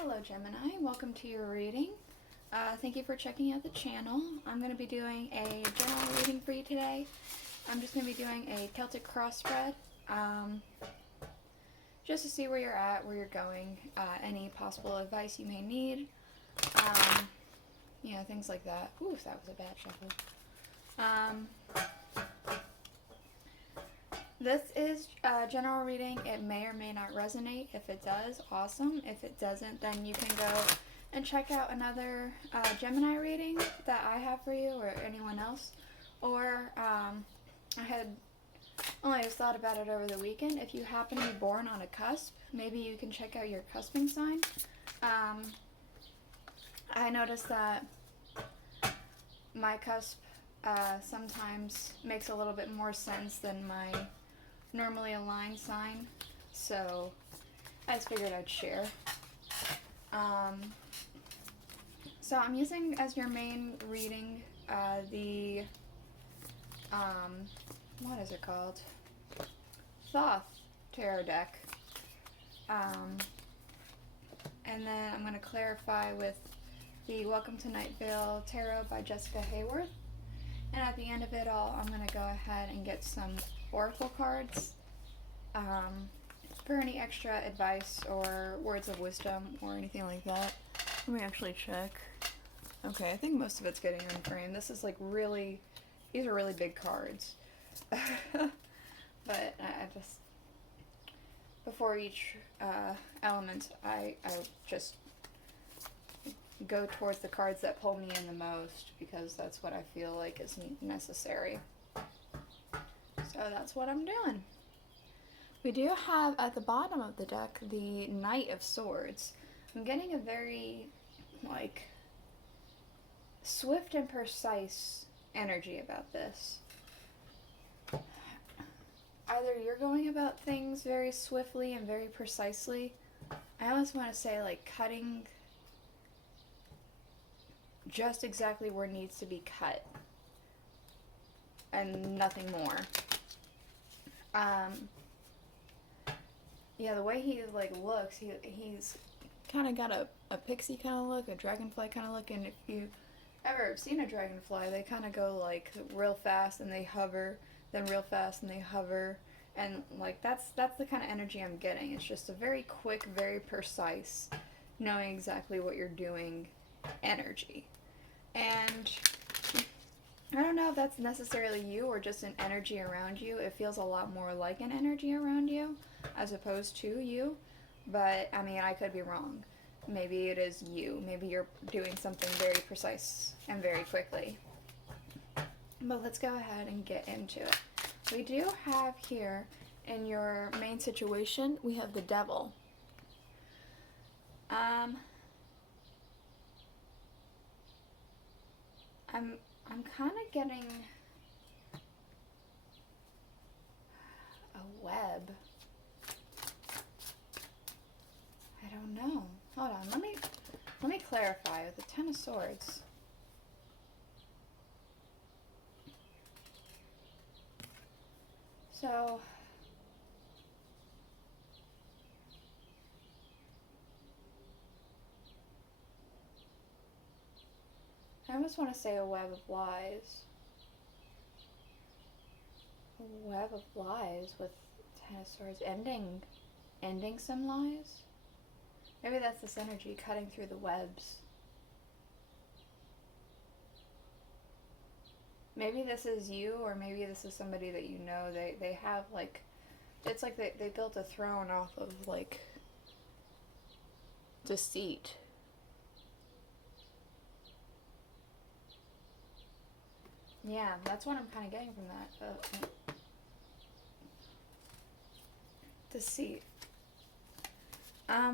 Hello Gemini, welcome to your reading. Thank you for checking out the channel. I'm going to be doing a general reading for you today. I'm just going to be doing a Celtic cross spread, just to see where you're at, where you're going, any possible advice you may need, things like that. Ooh, that was a bad shuffle. This is a general reading. It may or may not resonate. If it does, awesome. If it doesn't, then you can go and check out another Gemini reading that I have for you or anyone else. Or I had only just thought about it over the weekend. If you happen to be born on a cusp, maybe you can check out your cusping sign. I noticed that my cusp sometimes makes a little bit more sense than my normally aligned sign, so I just figured I'd share. So I'm using as your main reading the what is it called? Thoth tarot deck. And then I'm going to clarify with the Welcome to Night Vale Tarot by Jessica Hayworth. And at the end of it all, I'm going to go ahead and get some oracle cards for any extra advice or words of wisdom or anything like that. Let me actually check. Okay, I think most of it's getting in frame. This is like really, these are really big cards. But I just, before each element, I just go towards the cards that pull me in the most, because that's what I feel like is necessary. So that's what I'm doing. We do have at the bottom of the deck the Knight of Swords. I'm getting a very swift and precise energy about this. Either you're going about things very swiftly and very precisely. I almost want to say cutting just exactly where it needs to be cut and nothing more. Yeah, the way he looks, he's kind of got a pixie kind of look, a dragonfly kind of look, and if you ever seen a dragonfly, they kind of go real fast and they hover, then real fast and they hover, and that's the kind of energy I'm getting. It's just a very quick, very precise, knowing exactly what you're doing energy. And I don't know if that's necessarily you or just an energy around you. It feels a lot more like an energy around you as opposed to you. But, I mean, I could be wrong. Maybe it is you. Maybe you're doing something very precise and very quickly. But let's go ahead and get into it. We do have here, in your main situation, we have the Devil. I'm kind of getting a web. I don't know. Hold on. Let me clarify with the Ten of Swords. So I almost want to say a web of lies. A web of lies with Ten of Swords, ending some lies. Maybe that's this energy cutting through the webs. Maybe this is you, or maybe this is somebody that you know. They have it's like they built a throne off of deceit. Yeah, that's what I'm kind of getting from that. Deceit.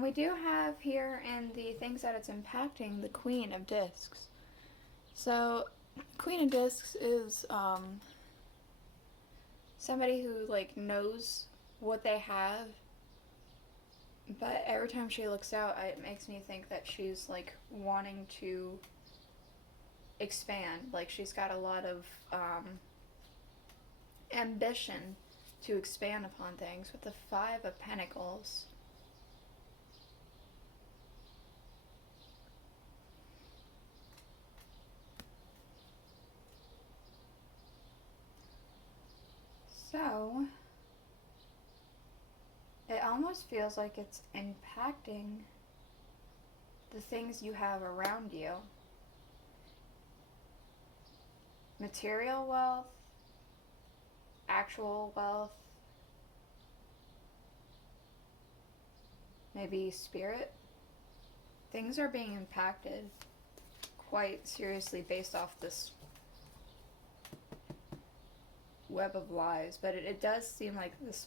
We do have here in the things that it's impacting the Queen of Discs. So, Queen of Discs is somebody who knows what they have, but every time she looks out, it makes me think that she's wanting to expand. She's got a lot of ambition to expand upon things with the Five of Pentacles. So, it almost feels like it's impacting the things you have around you. Material wealth, actual wealth, maybe spirit. Things are being impacted quite seriously based off this web of lies, but it does seem like this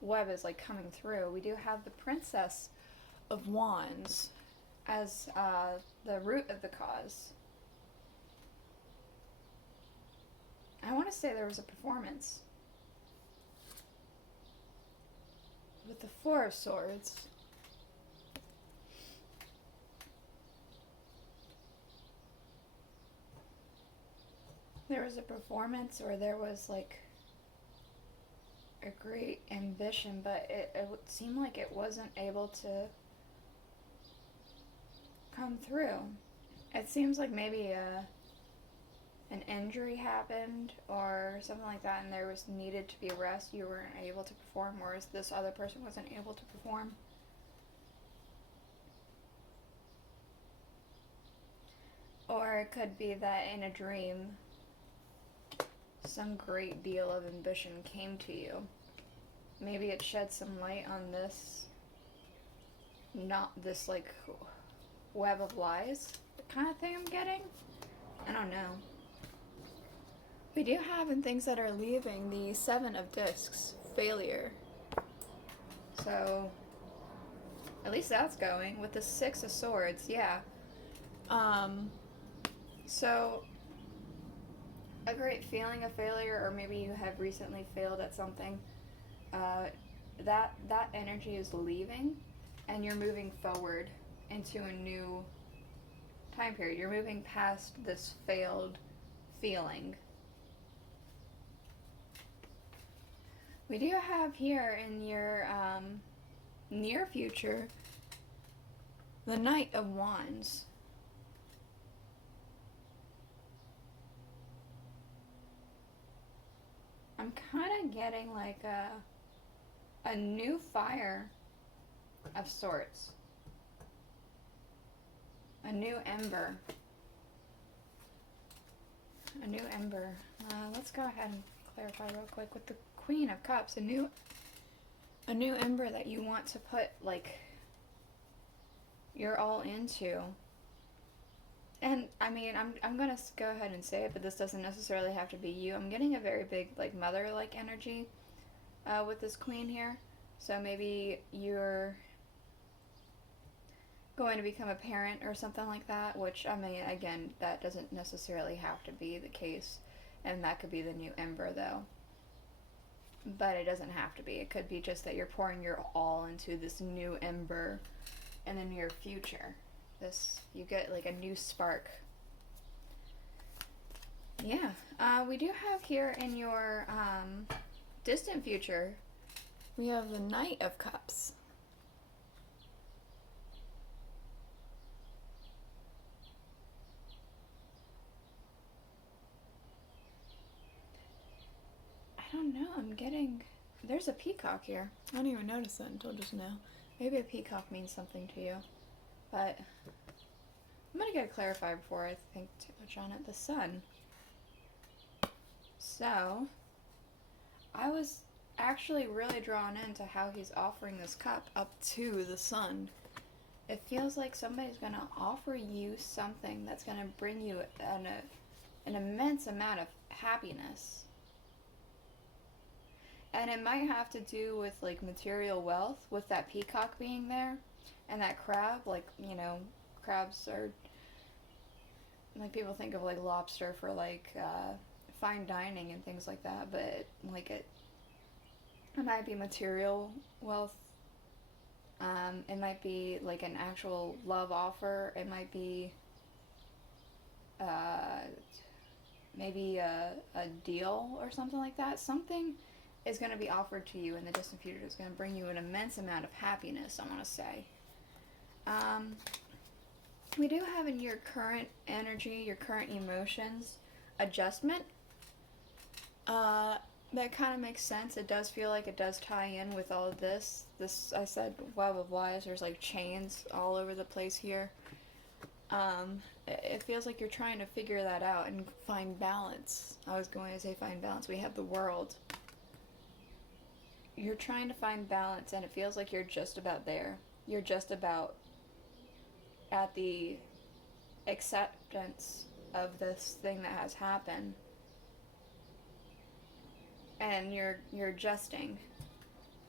web is like coming through. We do have the Princess of Wands as the root of the cause. I want to say there was a performance with the Four of Swords. There was a performance, or there was like a great ambition, but it seemed like it wasn't able to come through. It seems like maybe an injury happened or something like that, and there was needed to be a rest. You weren't able to perform, whereas this other person wasn't able to perform. Or it could be that in a dream, some great deal of ambition came to you. Maybe it shed some light on this, not this like web of lies kind of thing I'm getting. I don't know. We do have in things that are leaving the Seven of Discs, failure. So, at least that's going. With the Six of Swords, yeah. So, a great feeling of failure, or maybe you have recently failed at something. That energy is leaving, and you're moving forward into a new time period. You're moving past this failed feeling. We do have here in your near future the Knight of Wands. I'm kind of getting like a new fire of sorts. A new ember. A new ember. Let's go ahead and clarify real quick with the Queen of Cups. A new ember that you want to put like you're all into. And I mean, I'm gonna go ahead and say it, but this doesn't necessarily have to be you. I'm getting a very big like mother-like energy with this queen here. So maybe you're going to become a parent or something like that, which, I mean, again, that doesn't necessarily have to be the case, and that could be the new ember, though. But it doesn't have to be. It could be just that you're pouring your all into this new ember in the near future. You get like a new spark. Yeah. We do have here in your distant future, we have the Knight of Cups. I don't know, I'm getting... There's a peacock here. I didn't even notice that until just now. Maybe a peacock means something to you. But I'm going to get it clarified before I think too much on it. The sun. So, I was actually really drawn into how he's offering this cup up to the sun. It feels like somebody's going to offer you something that's going to bring you an immense amount of happiness. And it might have to do with like material wealth, with that peacock being there, and that crab. Like, you know, crabs are like, people think of like lobster for like fine dining and things like that, but like it might be material wealth. It might be like an actual love offer. It might be maybe a deal or something like that. Something is going to be offered to you in the distant future. It's going to bring you an immense amount of happiness, I want to say. We do have in your current energy, your current emotions, adjustment. Uh, that kind of makes sense. It does feel like it does tie in with all of this. This, I said, web of lies. There's like chains all over the place here. It feels like you're trying to figure that out and find balance. I was going to say find balance. We have the world. You're trying to find balance, and it feels like you're just about there. You're just about at the acceptance of this thing that has happened. And you're adjusting.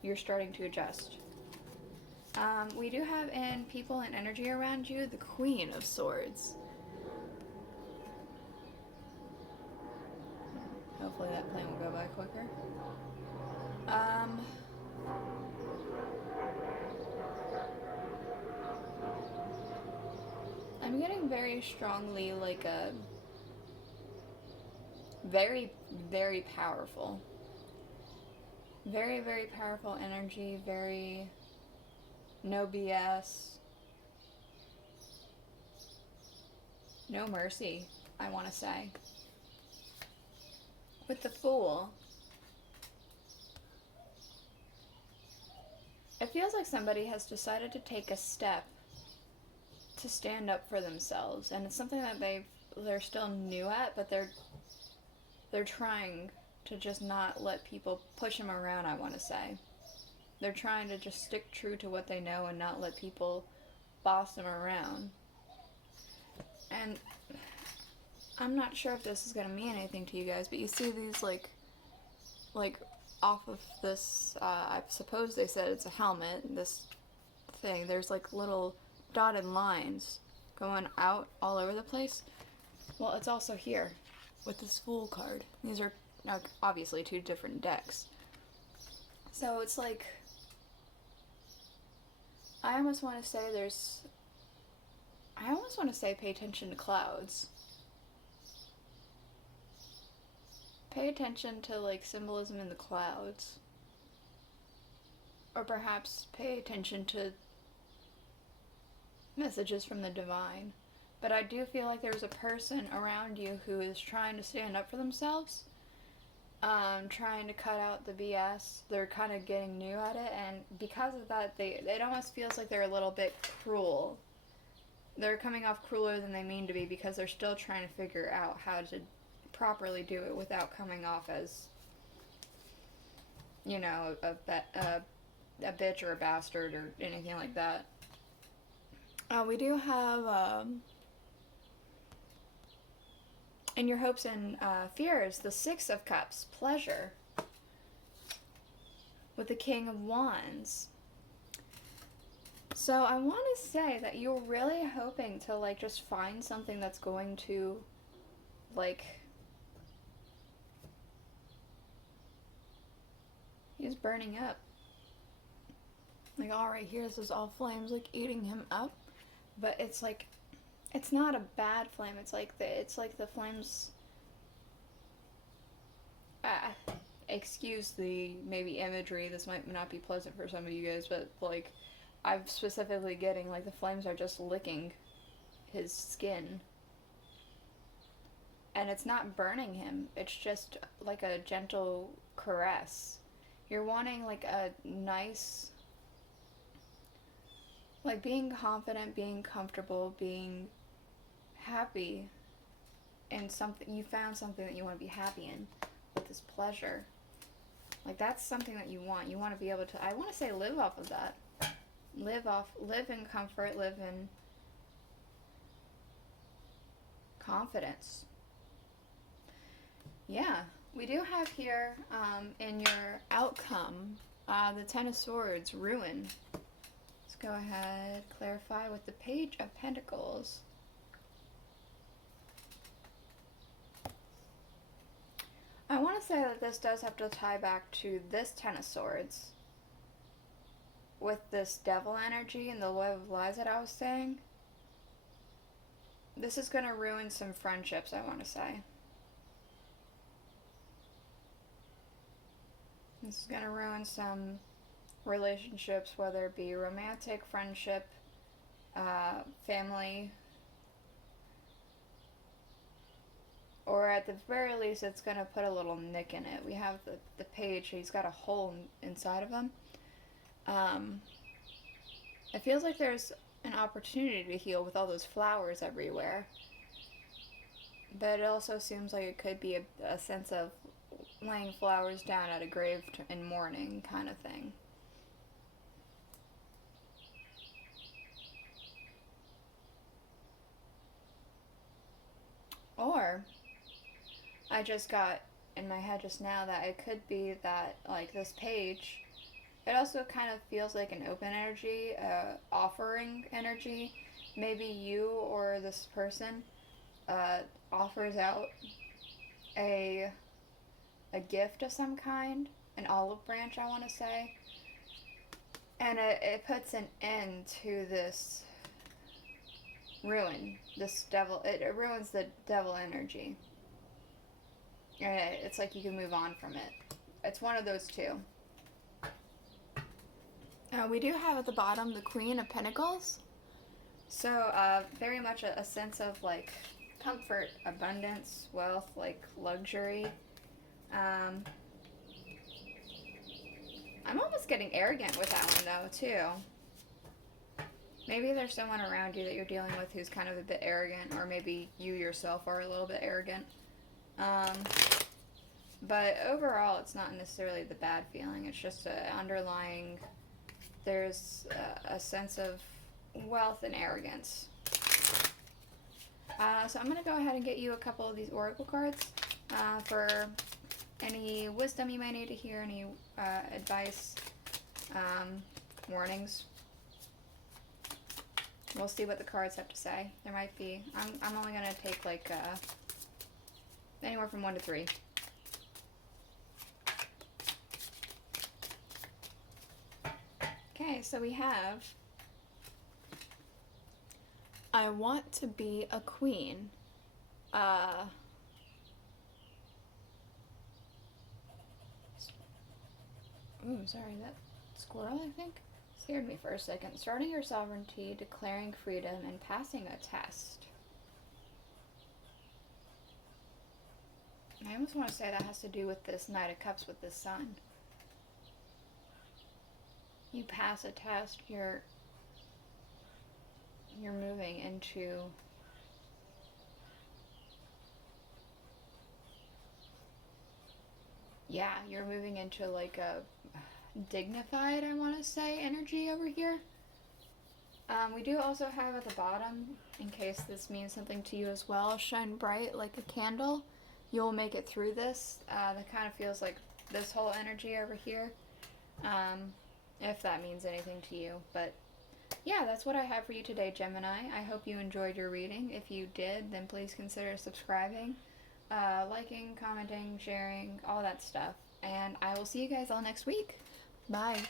You're starting to adjust. We do have in people and energy around you the Queen of Swords. Hopefully that plane will go by quicker. I'm getting very strongly like a very, very powerful. Very, very powerful energy, very no BS. No mercy, I want to say. With the Fool, it feels like somebody has decided to take a step to stand up for themselves, and it's something that they're still new at, but they're trying to just not let people push them around, I want to say. They're trying to just stick true to what they know and not let people boss them around. And I'm not sure if this is going to mean anything to you guys, but you see these like off of this, I suppose they said it's a helmet, this thing, there's like little dotted lines going out all over the place. Well, it's also here with this Fool card. These are obviously two different decks. So it's like, I almost want to say pay attention to clouds. Pay attention to like symbolism in the clouds. Or perhaps pay attention to messages from the divine. But I do feel like there's a person around you who is trying to stand up for themselves, trying to cut out the BS. They're kind of getting new at it, and because of that, it almost feels like they're a little bit cruel. They're coming off crueler than they mean to be because they're still trying to figure out how to properly do it without coming off as, you know, a bitch or a bastard or anything like that. We do have, in your hopes and fears, the Six of Cups, pleasure, with the King of Wands. So I want to say that you're really hoping to, like, just find something that's going to, like, he's burning up. Like, all right, here, this is all flames, like, eating him up. But it's like, it's not a bad flame. It's like the flames. Excuse the maybe imagery. This might not be pleasant for some of you guys, but like, I'm specifically getting like the flames are just licking his skin, and it's not burning him. It's just like a gentle caress. You're wanting like a nice, like being confident, being comfortable, being happy in something. You found something that you want to be happy in with this pleasure. Like that's something that you want. You want to be able to, I want to say, live off of that. Live in comfort, live in confidence. Yeah, we do have here in your outcome the Ten of Swords, ruin. Let's go ahead, clarify with the Page of Pentacles. I want to say that this does have to tie back to this Ten of Swords with this devil energy and the web of lies that I was saying. This is going to ruin some friendships, I want to say. This is going to ruin some relationships, whether it be romantic, friendship, family. Or at the very least, it's going to put a little nick in it. We have the page, he's got a hole inside of him. It feels like there's an opportunity to heal with all those flowers everywhere. But it also seems like it could be a sense of laying flowers down at a grave in mourning kind of thing. Or, I just got in my head just now that it could be that, like, this page, it also kind of feels like an open energy, offering energy. Maybe you or this person offers out a gift of some kind, an olive branch, I want to say, and it puts an end to this ruin, this devil. It ruins the devil energy. It's like you can move on from it. It's one of those two. We do have at the bottom the Queen of Pentacles. So very much a sense of like comfort, abundance, wealth, like luxury. I'm almost getting arrogant with that one though too. Maybe there's someone around you that you're dealing with who's kind of a bit arrogant, or maybe you yourself are a little bit arrogant. But overall, it's not necessarily the bad feeling. It's just underlying, there's a sense of wealth and arrogance. So I'm going to go ahead and get you a couple of these oracle cards for any wisdom you might need to hear, any advice, warnings. We'll see what the cards have to say. There might be, I'm only going to take like anywhere from 1 to 3. Okay, so we have, I want to be a queen. Ooh, sorry, that squirrel, I think, scared me for a second. Starting your sovereignty, declaring freedom, and passing a test. I almost want to say that has to do with this Knight of Cups with the sun. You pass a test, you're moving into you're moving into like a dignified, I want to say, energy over here. We do also have at the bottom, in case this means something to you as well, shine bright like a candle. You'll make it through this. That kind of feels like this whole energy over here. If that means anything to you. But yeah, that's what I have for you today, Gemini. I hope you enjoyed your reading. If you did, then please consider subscribing, liking, commenting, sharing, all that stuff. And I will see you guys all next week. Bye.